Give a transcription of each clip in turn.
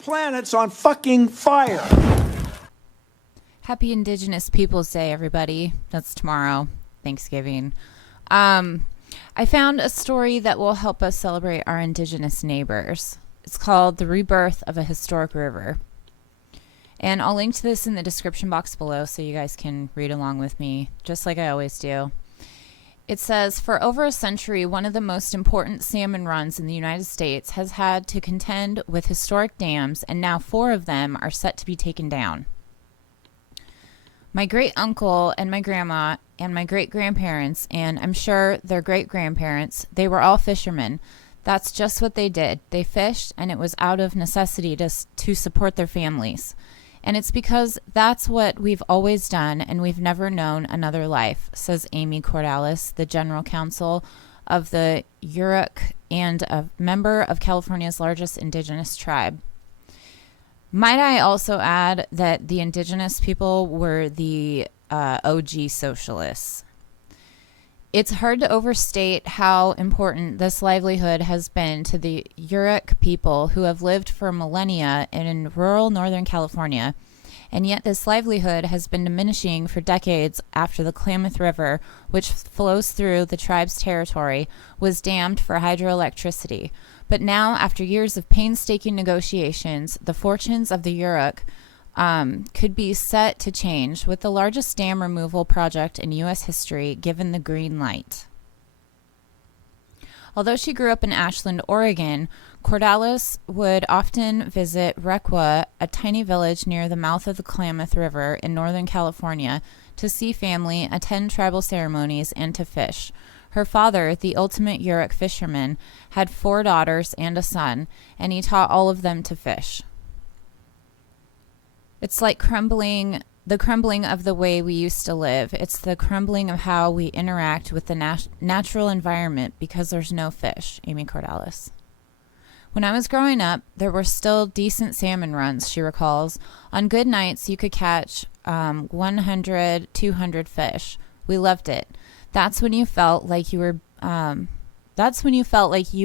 planet's on fucking fire. Happy Indigenous Peoples Day, everybody. That's tomorrow, Thanksgiving. I found a story that will help us celebrate our Indigenous neighbors. It's called The Rebirth of a Historic River. And I'll link to this in the description box below so you guys can read along with me, just like I always do. It says, for over a century, one of the most important salmon runs in the United States has had to contend with historic dams, and now 4 of them are set to be taken down. My great uncle and my grandma and my great grandparents, and I'm sure their great grandparents, they were all fishermen. That's just what they did. They fished, and it was out of necessity to support their families. And it's because that's what we've always done, and we've never known another life, says Amy Cordalis, the general counsel of the Yurok and a member of California's largest indigenous tribe. Might I also add that the indigenous people were the OG socialists. It's hard to overstate how important this livelihood has been to the Yurok people who have lived for millennia in rural Northern California, and yet this livelihood has been diminishing for decades after the Klamath River, which flows through the tribe's territory, was dammed for hydroelectricity. But now, after years of painstaking negotiations, the fortunes of the Yurok could be set to change, with the largest dam removal project in U.S. history given the green light. Although she grew up in Ashland, Oregon, Cordalis would often visit Requa, a tiny village near the mouth of the Klamath River in Northern California, to see family, attend tribal ceremonies, and to fish. Her father, the ultimate Yurok fisherman, had 4 daughters and a son, and he taught all of them to fish. It's like the crumbling of the way we used to live. It's the crumbling of how we interact with the natural environment because there's no fish, Amy Cordalis. When I was growing up, there were still decent salmon runs, she recalls. On good nights, you could catch 100, 200 fish. We loved it. That's when you felt like you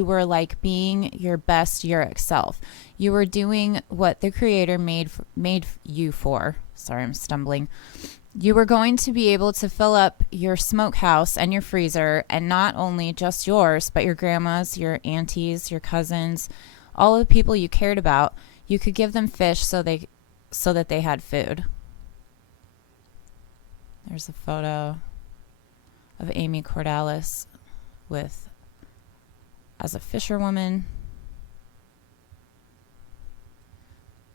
were like being your best Yurok self. You were doing what the Creator made you for. Sorry, I'm stumbling. You were going to be able to fill up your smokehouse and your freezer, and not only just yours, but your grandma's, your aunties, your cousins, all of the people you cared about. You could give them fish so that they had food. There's a photo of Amy Cordalis as a fisherwoman.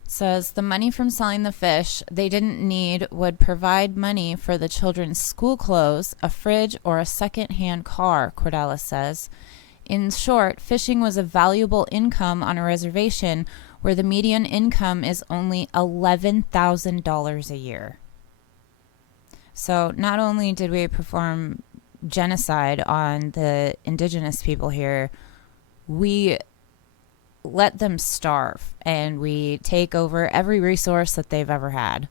It says the money from selling the fish they didn't need would provide money for the children's school clothes, a fridge, or a second-hand car, Cordalis says. In short, fishing was a valuable income on a reservation where the median income is only $11,000 a year. So not only did we perform genocide on the indigenous people here, we let them starve, and we take over every resource that they've ever had.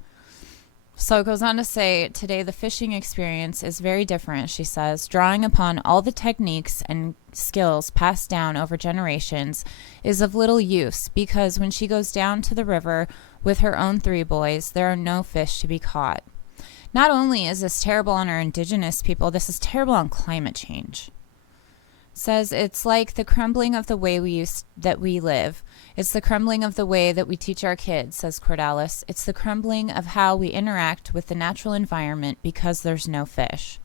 So it goes on to say, today the fishing experience is very different, she says. Drawing upon all the techniques and skills passed down over generations is of little use, because when she goes down to the river with her own 3 boys, there are no fish to be caught. Not only is this terrible on our indigenous people, this is terrible on climate change. Says it's like the crumbling of the way that we live. It's the crumbling of the way that we teach our kids, says Cordalis. It's the crumbling of how we interact with the natural environment because there's no fish.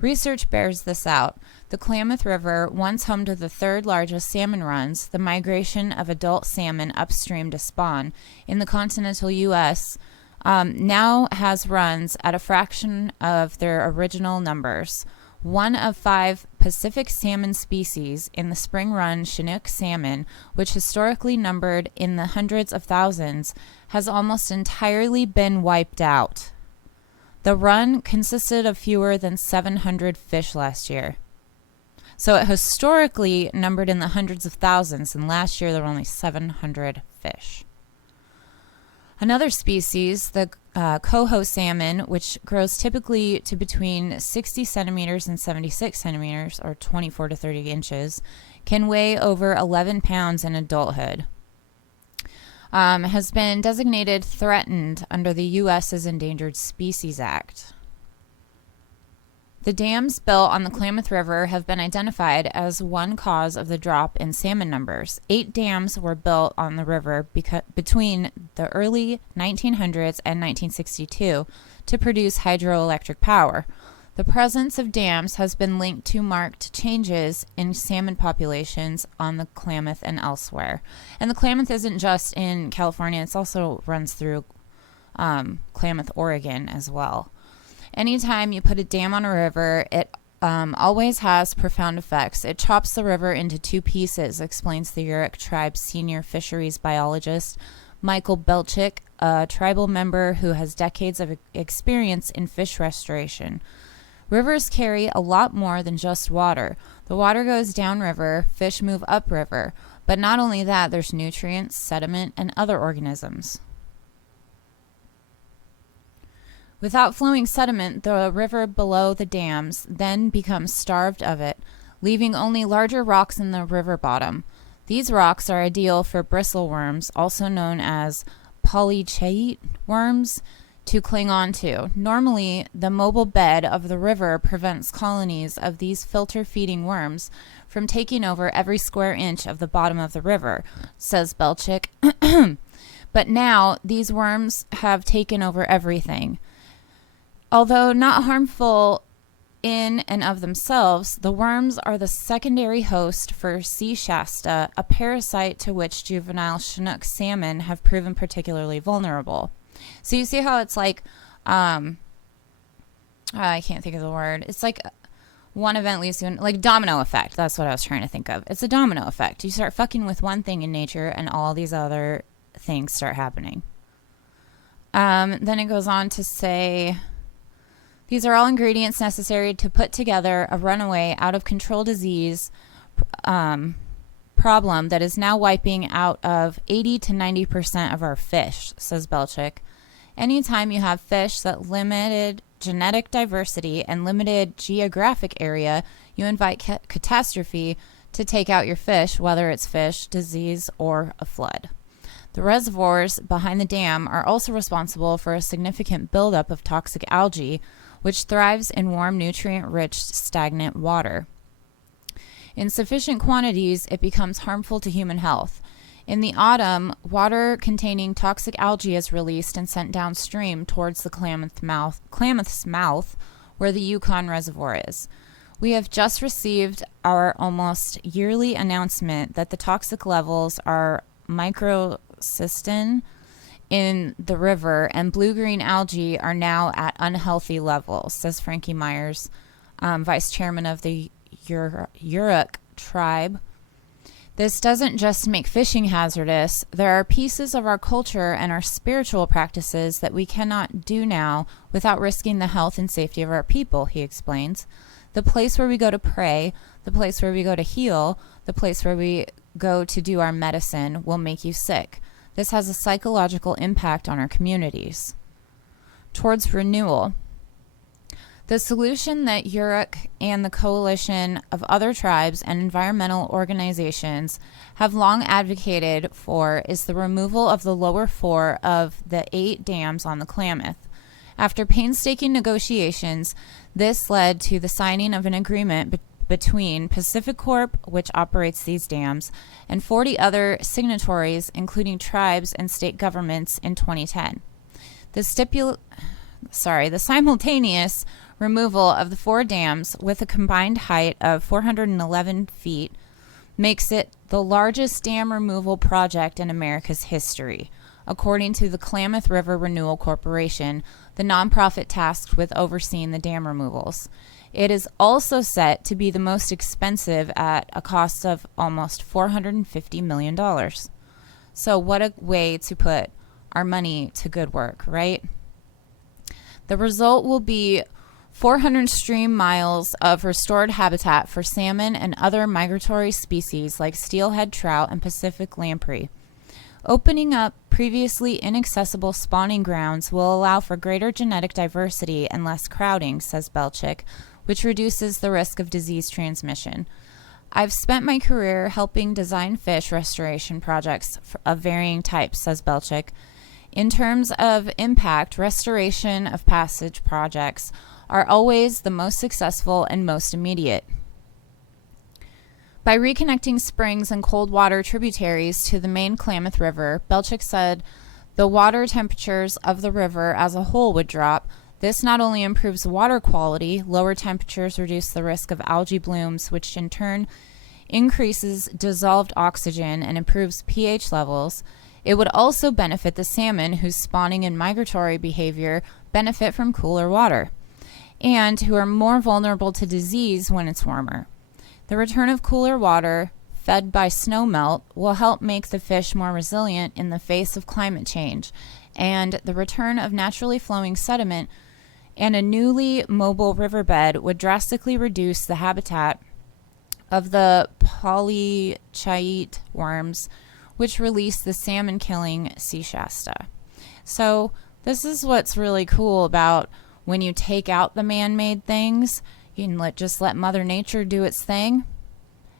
Research bears this out. The Klamath River, once home to the 3rd largest salmon runs, the migration of adult salmon upstream to spawn in the continental U.S., now has runs at a fraction of their original numbers. 1 of 5 Pacific salmon species in the spring run Chinook Salmon, which historically numbered in the hundreds of thousands, has almost entirely been wiped out. The run consisted of fewer than 700 fish last year. So it historically numbered in the hundreds of thousands, and last year there were only 700 fish. Another species, the Coho Salmon, which grows typically to between 60 centimeters and 76 centimeters, or 24 to 30 inches, can weigh over 11 pounds in adulthood. has been designated threatened under the U.S.'s Endangered Species Act. The dams built on the Klamath River have been identified as one cause of the drop in salmon numbers. 8 dams were built on the river between the early 1900s and 1962 to produce hydroelectric power. The presence of dams has been linked to marked changes in salmon populations on the Klamath and elsewhere. And the Klamath isn't just in California, it also runs through Klamath, Oregon as well. Anytime you put a dam on a river, it always has profound effects. It chops the river into 2 pieces, explains the Yurok tribe's senior fisheries biologist, Michael Belchick, a tribal member who has decades of experience in fish restoration. Rivers carry a lot more than just water. The water goes downriver, fish move upriver. But not only that, there's nutrients, sediment, and other organisms. Without flowing sediment, the river below the dams then becomes starved of it, leaving only larger rocks in the river bottom. These rocks are ideal for bristleworms, also known as polychaete worms, to cling on to. Normally, the mobile bed of the river prevents colonies of these filter-feeding worms from taking over every square inch of the bottom of the river, says Belchick. But now, these worms have taken over everything. Although not harmful in and of themselves, the worms are the secondary host for sea shasta, a parasite to which juvenile Chinook salmon have proven particularly vulnerable. So you see how it's like, I can't think of the word. It's like one event leads to like domino effect. That's what I was trying to think of. It's a domino effect. You start fucking with one thing in nature and all these other things start happening. Then it goes on to say, these are all ingredients necessary to put together a runaway, out-of-control disease problem that is now wiping out of 80 to 90% of our fish, says Belchick. Anytime you have fish that limited genetic diversity and limited geographic area, you invite catastrophe to take out your fish, whether it's fish, disease, or a flood. The reservoirs behind the dam are also responsible for a significant buildup of toxic algae, which thrives in warm, nutrient-rich, stagnant water. In sufficient quantities, it becomes harmful to human health. In the autumn, water containing toxic algae is released and sent downstream towards the Klamath's mouth, where the Yukon Reservoir is. We have just received our almost yearly announcement that the toxic levels are microcystin in the river, and blue-green algae are now at unhealthy levels, says Frankie Myers, vice chairman of the Yurok tribe. This doesn't just make fishing hazardous. There are pieces of our culture and our spiritual practices that we cannot do now without risking the health and safety of our people, he explains. The place where we go to pray, the place where we go to heal, the place where we go to do our medicine will make you sick. This has a psychological impact on our communities. Towards renewal. The solution that Yurok and the coalition of other tribes and environmental organizations have long advocated for is the removal of the lower 4 of the 8 dams on the Klamath. After painstaking negotiations, this led to the signing of an agreement between Pacific Corp, which operates these dams, and 40 other signatories, including tribes and state governments, in 2010. The simultaneous removal of the 4 dams with a combined height of 411 feet makes it the largest dam removal project in America's history, according to the Klamath River Renewal Corporation, the nonprofit tasked with overseeing the dam removals. It is also set to be the most expensive at a cost of almost $450 million. So what a way to put our money to good work, right? The result will be 400 stream miles of restored habitat for salmon and other migratory species like steelhead trout and Pacific lamprey. Opening up previously inaccessible spawning grounds will allow for greater genetic diversity and less crowding, says Belchick, which reduces the risk of disease transmission. I've spent my career helping design fish restoration projects of varying types, says Belchik. In terms of impact, restoration of passage projects are always the most successful and most immediate. By reconnecting springs and cold water tributaries to the main Klamath River, Belchik said the water temperatures of the river as a whole would drop. This not only improves water quality, lower temperatures reduce the risk of algae blooms, which in turn increases dissolved oxygen and improves pH levels. It would also benefit the salmon, whose spawning and migratory behavior benefit from cooler water, and who are more vulnerable to disease when it's warmer. The return of cooler water, fed by snowmelt, will help make the fish more resilient in the face of climate change, and the return of naturally flowing sediment and a newly mobile riverbed would drastically reduce the habitat of the polychaete worms, which release the salmon-killing sea shasta. So this is what's really cool about when you take out the man-made things. You can just let Mother Nature do its thing.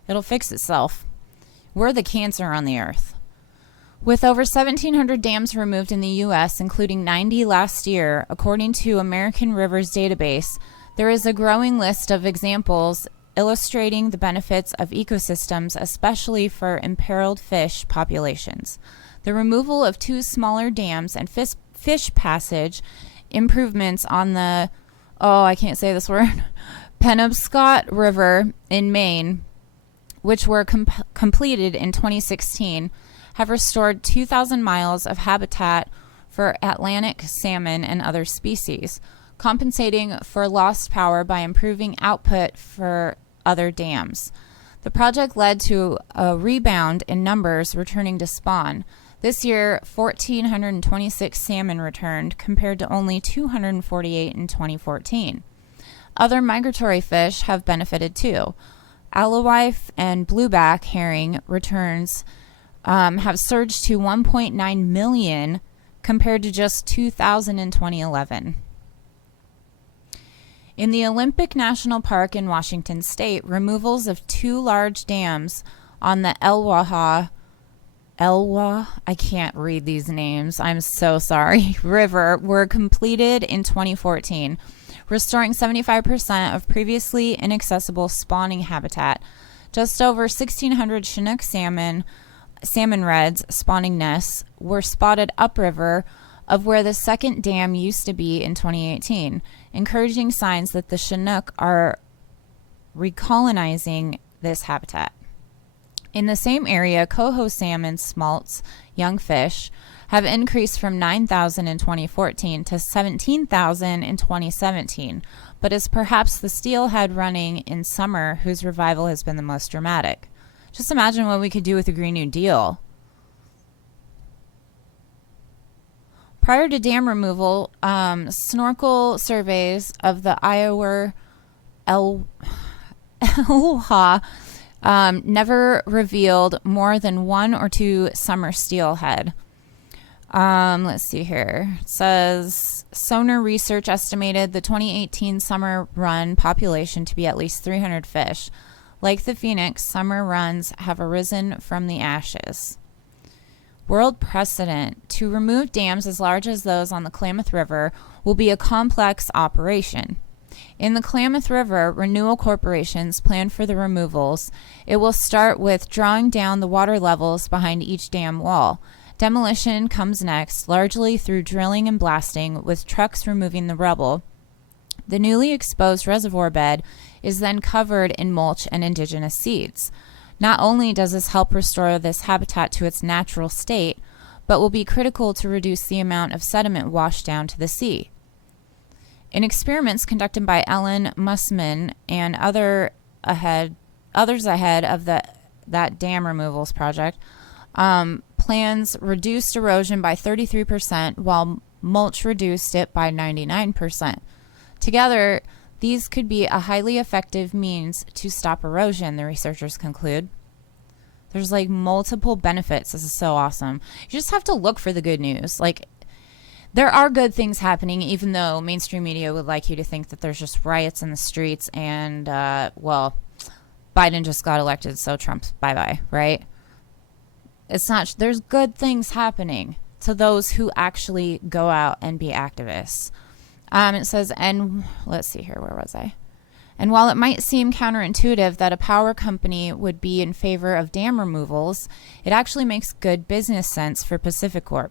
It'll fix itself. We're the cancer on the earth. With over 1,700 dams removed in the U.S., including 90 last year, according to American Rivers Database, there is a growing list of examples illustrating the benefits of ecosystems, especially for imperiled fish populations. The removal of 2 smaller dams and fish passage improvements on the, I can't say this word, Penobscot River in Maine, which were completed in 2016, have restored 2,000 miles of habitat for Atlantic salmon and other species, compensating for lost power by improving output for other dams. The project led to a rebound in numbers returning to spawn. This year, 1,426 salmon returned, compared to only 248 in 2014. Other migratory fish have benefited too. Alewife and blueback herring returns have surged to 1.9 million compared to just 2,000 in 2011. In the Olympic National Park in Washington State, removals of 2 large dams on the Elwha, I can't read these names, I'm so sorry, River were completed in 2014, restoring 75% of previously inaccessible spawning habitat. Just over 1,600 Chinook salmon reds spawning nests were spotted upriver of where the second dam used to be in 2018, encouraging signs that the Chinook are recolonizing this habitat. In the same area, Coho Salmon smolts, young fish, have increased from 9,000 in 2014 to 17,000 in 2017, but is perhaps the steelhead running in summer whose revival has been the most dramatic. Just imagine what we could do with the Green New Deal. Prior to dam removal, snorkel surveys of the Iowa Elwha never revealed more than 1 or 2 summer steelhead. Let's see here. It says Sonar Research estimated the 2018 summer run population to be at least 300 fish. Like the Phoenix, summer runs have arisen from the ashes. World precedent. To remove dams as large as those on the Klamath River will be a complex operation. In the Klamath River, renewal corporations plan for the removals. It will start with drawing down the water levels behind each dam wall. Demolition comes next, largely through drilling and blasting, with trucks removing the rubble. The newly exposed reservoir bed is then covered in mulch and indigenous seeds. Not only does this help restore this habitat to its natural state, but will be critical to reduce the amount of sediment washed down to the sea. In experiments conducted by Ellen Mussman and others ahead of that dam removals project, plans reduced erosion by 33%, while mulch reduced it by 99%. Together, these could be a highly effective means to stop erosion, the researchers conclude. There's multiple benefits. This is so awesome. You just have to look for the good news. There are good things happening, even though mainstream media would like you to think that there's just riots in the streets and, by Biden just got elected, so Trump's bye-bye, right? It's not, there's good things happening to those who actually go out and be activists. It says, and let's see here, where was I? And while it might seem counterintuitive that a power company would be in favor of dam removals, it actually makes good business sense for PacifiCorp.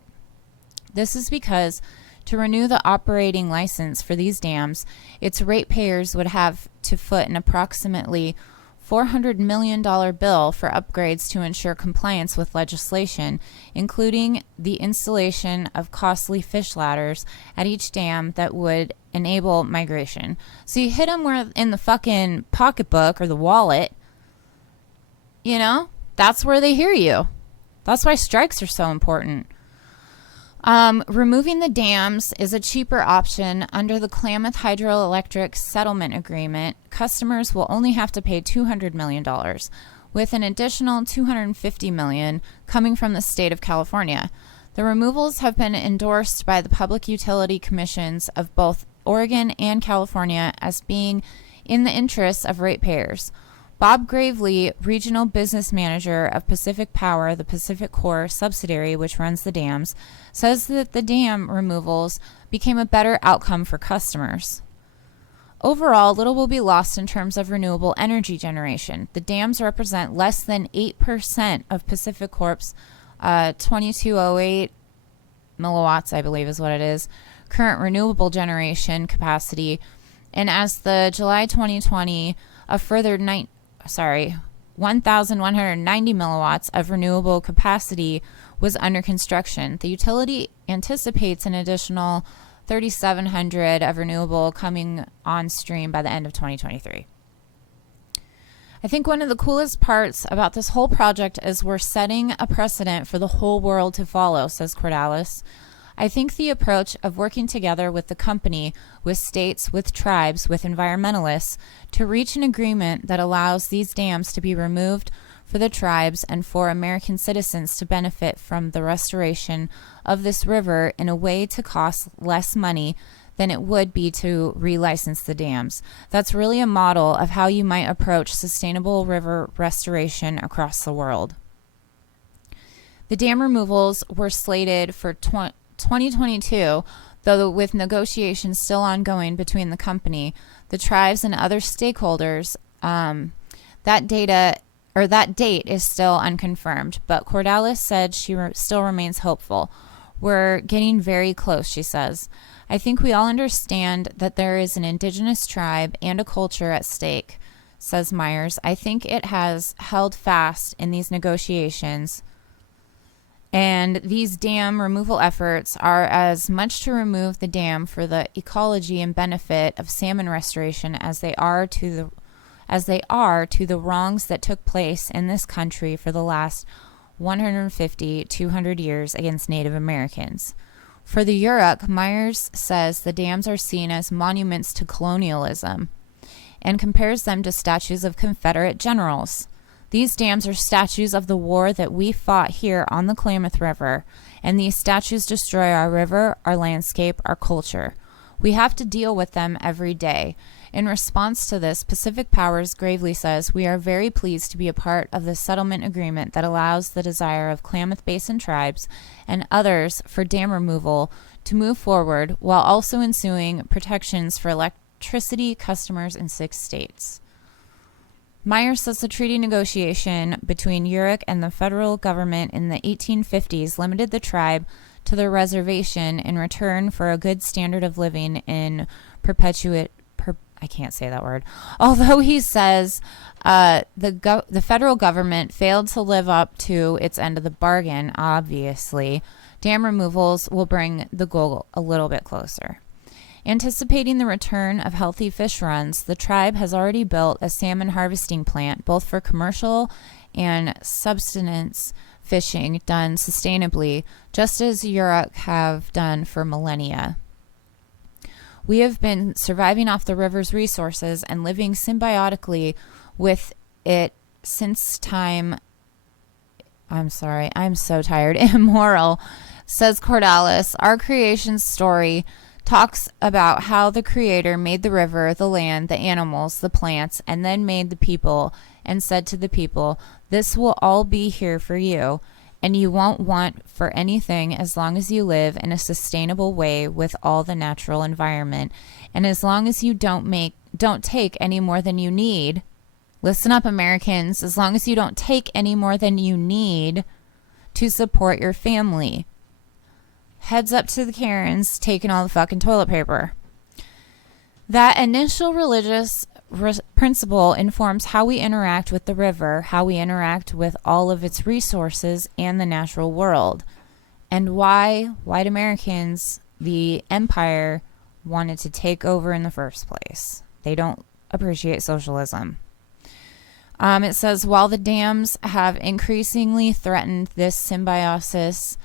This is because to renew the operating license for these dams, its ratepayers would have to foot an approximately $400 million bill for upgrades to ensure compliance with legislation, including the installation of costly fish ladders at each dam that would enable migration. So you hit them where in the fucking pocketbook or the wallet, you know, that's where they hear you. That's why strikes are so important. Removing the dams is a cheaper option. Under the Klamath Hydroelectric Settlement Agreement, customers will only have to pay $200 million, with an additional $250 million coming from the state of California. The removals have been endorsed by the Public Utility Commissions of both Oregon and California as being in the interests of ratepayers. Bob Gravely, regional business manager of Pacific Power, the Pacific Core subsidiary which runs the dams, says that the dam removals became a better outcome for customers. Overall, little will be lost in terms of renewable energy generation. The dams represent less than 8% of Pacific Corp's 2208 milliwatts, I believe is what it is, current renewable generation capacity. And as the July 2020, a further 1,190 milliwatts of renewable capacity was under construction. The utility anticipates an additional 3,700 of renewable coming on stream by the end of 2023. I think one of the coolest parts about this whole project is we're setting a precedent for the whole world to follow, says Cordalis. I think the approach of working together with the company, with states, with tribes, with environmentalists, to reach an agreement that allows these dams to be removed for the tribes and for American citizens to benefit from the restoration of this river in a way to cost less money than it would be to relicense the dams. That's really a model of how you might approach sustainable river restoration across the world. The dam removals were slated for 2022, though with negotiations still ongoing between the company, the tribes, and other stakeholders. That date is still unconfirmed, but Cordalis said she still remains hopeful. We're getting very close, she says. I think we all understand that there is an indigenous tribe and a culture at stake, says Myers. I think it has held fast in these negotiations. And these dam removal efforts are as much to remove the dam for the ecology and benefit of salmon restoration as they are to the wrongs that took place in this country for the last 150, 200 years against Native Americans. For the Yurok, Myers says the dams are seen as monuments to colonialism and compares them to statues of Confederate generals. These dams are statues of the war that we fought here on the Klamath River, and these statues destroy our river, our landscape, our culture. We have to deal with them every day. In response to this, Pacific Powers gravely says, we are very pleased to be a part of the settlement agreement that allows the desire of Klamath Basin tribes and others for dam removal to move forward while also ensuing protections for electricity customers in 6 states. Myers says the treaty negotiation between Yurok and the federal government in the 1850s limited the tribe to their reservation in return for a good standard of living in perpetuate. I can't say that word. Although he says the federal government failed to live up to its end of the bargain, obviously, dam removals will bring the goal a little bit closer. Anticipating the return of healthy fish runs, the tribe has already built a salmon harvesting plant, both for commercial and subsistence fishing done sustainably, just as Yurok have done for millennia. We have been surviving off the river's resources and living symbiotically with it since time. I'm so tired. Immoral, says Cordalis. Our creation story talks about how the Creator made the river, the land, the animals, the plants, and then made the people and said to the people, "This will all be here for you, and you won't want for anything as long as you live in a sustainable way with all the natural environment, and as long as you don't take any more than you need." Listen up, Americans. As long as you don't take any more than you need to support your family. Heads up to the Karens taking all the fucking toilet paper. That initial religious principle informs how we interact with the river, how we interact with all of its resources and the natural world, and why white Americans, the empire, wanted to take over in the first place. They don't appreciate socialism. It says, while the dams have increasingly threatened this symbiosis,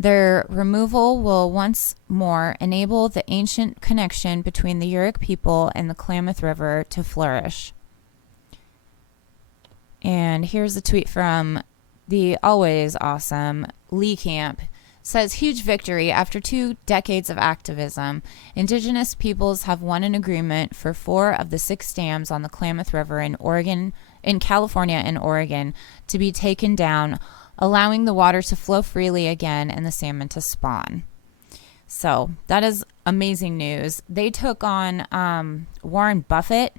their removal will once more enable the ancient connection between the Yurok people and the Klamath River to flourish. And here's a tweet from the always awesome Lee Camp. It says, huge victory. After 2 decades of activism, Indigenous peoples have won an agreement for 4 of the 6 dams on the Klamath River in California and Oregon to be taken down, allowing the water to flow freely again and the salmon to spawn. So that is amazing news. They took on Warren Buffett.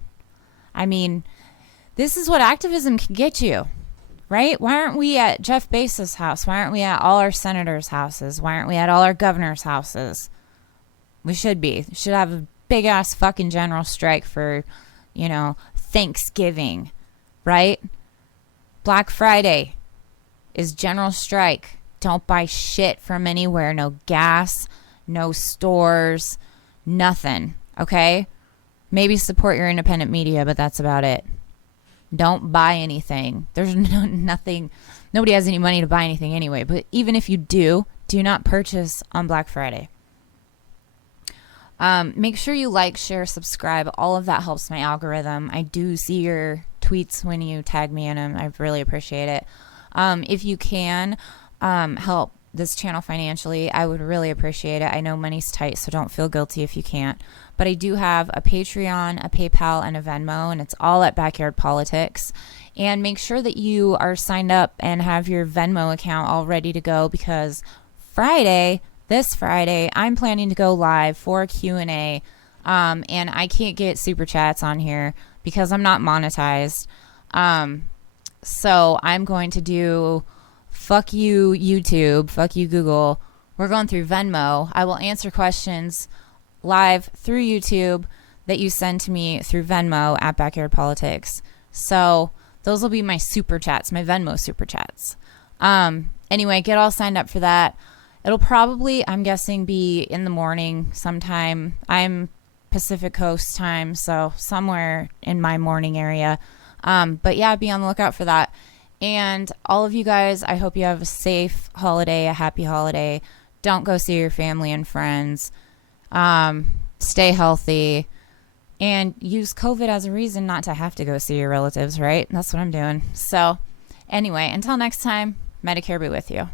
I mean, this is what activism can get you, right? Why aren't we at Jeff Bezos' house? Why aren't we at all our senators' houses? Why aren't we at all our governors' houses? We should be. We should have a big ass fucking general strike for, Thanksgiving, right? Black Friday is general strike. Don't buy shit from anywhere. No gas, no stores, nothing. Okay? Maybe support your independent media, but that's about it. Don't buy anything. There's nothing. Nobody has any money to buy anything anyway. But even if you do not purchase on Black Friday. Make sure you like, share, subscribe. All of that helps my algorithm. I do see your tweets when you tag me in them. I really appreciate it. If you can help this channel financially, I would really appreciate it. I know money's tight, so don't feel guilty if you can't. But I do have a Patreon, a PayPal, and a Venmo, and it's all at Backyard Politics. And make sure that you are signed up and have your Venmo account all ready to go, because this Friday, I'm planning to go live for a Q&A, and I can't get super chats on here because I'm not monetized. So I'm going to do fuck you YouTube, fuck you Google. We're going through Venmo. I will answer questions live through YouTube that you send to me through Venmo at Backyard Politics. So those will be my super chats, my Venmo super chats. Anyway, get all signed up for that. It'll probably, I'm guessing, be in the morning sometime. I'm Pacific Coast time, so somewhere in my morning area. But yeah, be on the lookout for that. And all of you guys, I hope you have a safe holiday, a happy holiday. Don't go see your family and friends. Stay healthy. And use COVID as a reason not to have to go see your relatives, right? That's what I'm doing. So anyway, until next time, Medicare be with you.